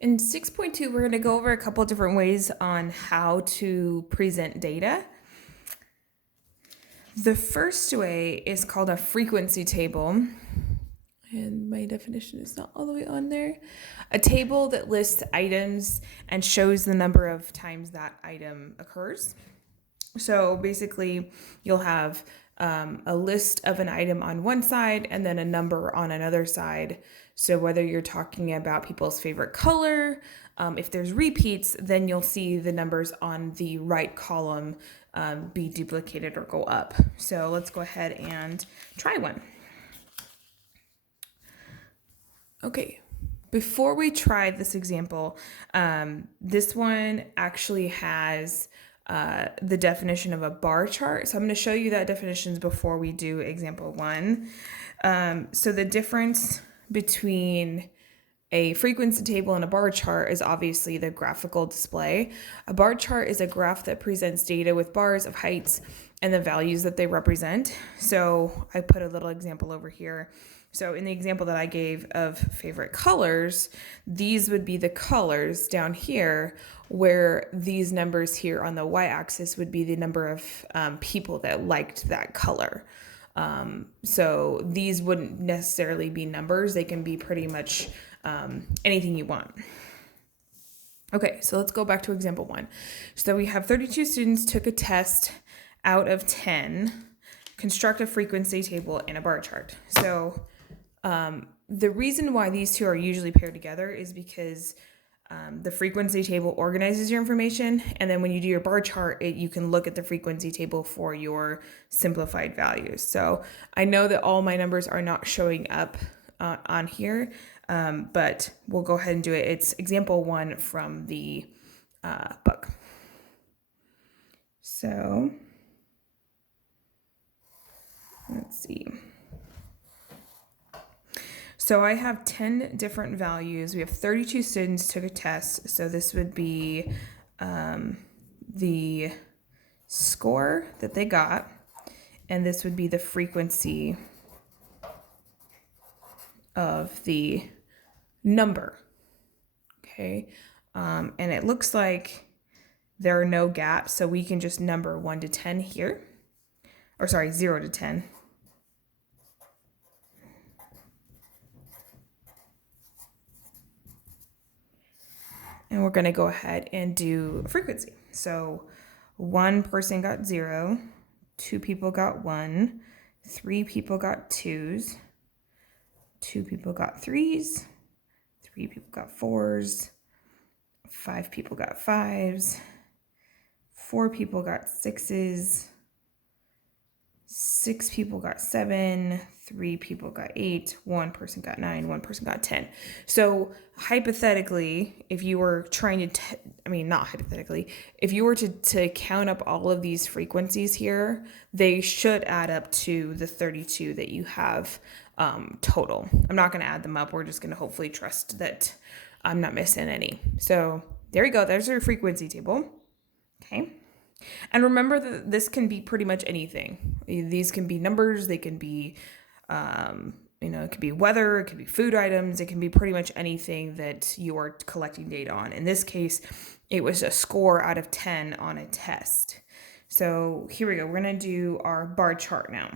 In 6.2, we're going to go over a couple different ways on how to present data. The first way is called a frequency table. And my definition is not all the way on there. A table that lists items and shows the number of times that item occurs. So basically, you'll have a list of an item on one side and then a number on another side. So whether you're talking about people's favorite color, if there's repeats, then you'll see the numbers on the right column be duplicated or go up. So let's go ahead and try one. Okay, before we try this example, this one actually has the definition of a bar chart. So I'm going to show you that definitions before we do example one. So the difference between a frequency table and a bar chart is obviously the graphical display. A bar chart is a graph that presents data with bars of heights and the values that they represent. So I put a little example over here. So in the example that I gave of favorite colors, these would be the colors down here, where these numbers here on the y-axis would be the number of people that liked that color. So these wouldn't necessarily be numbers. They can be pretty much anything you want. Okay, so let's go back to example one. So we have 32 students took a test out of 10, construct a frequency table and a bar chart. So the reason why these two are usually paired together is because the frequency table organizes your information, and then when you do your bar chart, you can look at the frequency table for your simplified values. So I know that all my numbers are not showing up on here, but we'll go ahead and do it. It's example one from the book. So let's see. So I have 10 different values. We have 32 students took a test. So this would be the score that they got, and this would be the frequency of the number. Okay, and it looks like there are no gaps, so we can just number 1 to 10 here, or sorry, 0 to 10. And we're going to go ahead and do a frequency. So one person got 0, 2 people got 1, 3 people got 2s, 2 people got 3s, 3 people got 4s, 5 people got 5s, 4 people got 6s, 6 people got 7, 3 people got 8, 1 person got 9, 1 person got 10. So hypothetically, if you were trying to, not hypothetically, if you were to count up all of these frequencies here, they should add up to the 32 that you have total. I'm not going to add them up. We're just going to hopefully trust that I'm not missing any. So there you go. There's your frequency table. Okay. And remember that this can be pretty much anything. These can be numbers, they can be, it could be weather, it could be food items, it can be pretty much anything that you are collecting data on. In this case, it was a score out of 10 on a test. So here we go. We're going to do our bar chart now.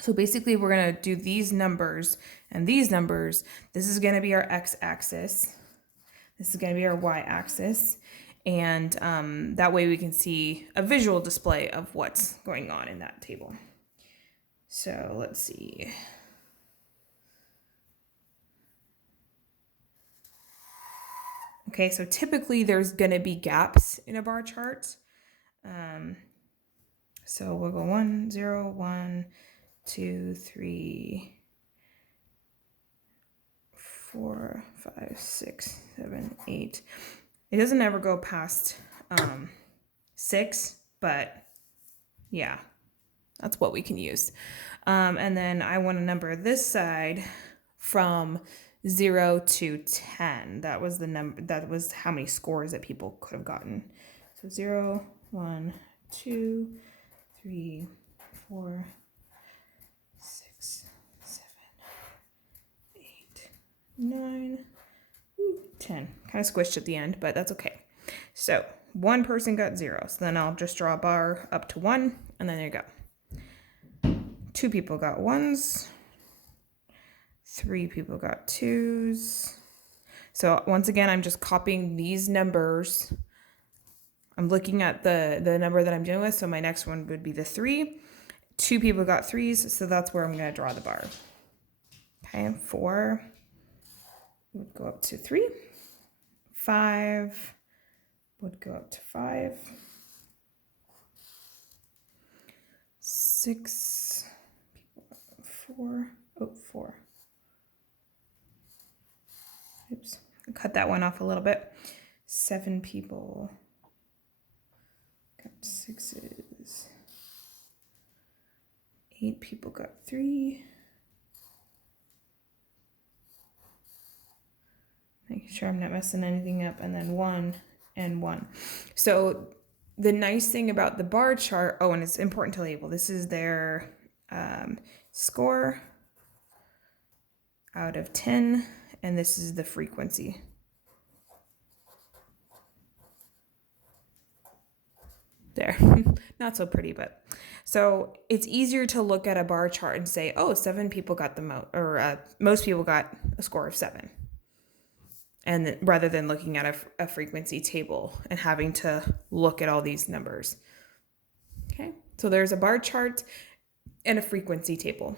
So basically, we're going to do these numbers and these numbers. This is going to be our x-axis. This is going to be our y-axis. And that way we can see a visual display of what's going on in that table. So let's see. Okay, so typically there's going to be gaps in a bar chart. So we'll go 1, 0, 1, 2, 3, 4, 5, 6, 7, 8. It doesn't ever go past 6, but yeah, that's what we can use. And then I want to number this side from 0 to 10. That was the number, that was how many scores that people could have gotten. So 0, 1, 2, 3, 4, 6, 7, 8, 9, 10. Kind of squished at the end, but that's okay. So one person got 0. So then I'll just draw a bar up to 1, and then there you go. 2 people got 1s. 3 people got 2s. So once again, I'm just copying these numbers. I'm looking at the number that I'm dealing with. So my next one would be the 3. 2 people got 3s, so that's where I'm going to draw the bar. Okay, 4 would go up to 3. 5 would go up to 5. 6 people got 4. Oh, 4. Oops, I cut that one off a little bit. 7 people got 6s. 8 people got 3. Making sure I'm not messing anything up. And then 1 and 1. So the nice thing about the bar chart, oh, and it's important to label, this is their score out of 10, and this is the frequency. There, not so pretty, but so it's easier to look at a bar chart and say, oh, 7 people got the most people got a score of 7. And rather than looking at a frequency table and having to look at all these numbers. Okay, so there's a bar chart and a frequency table.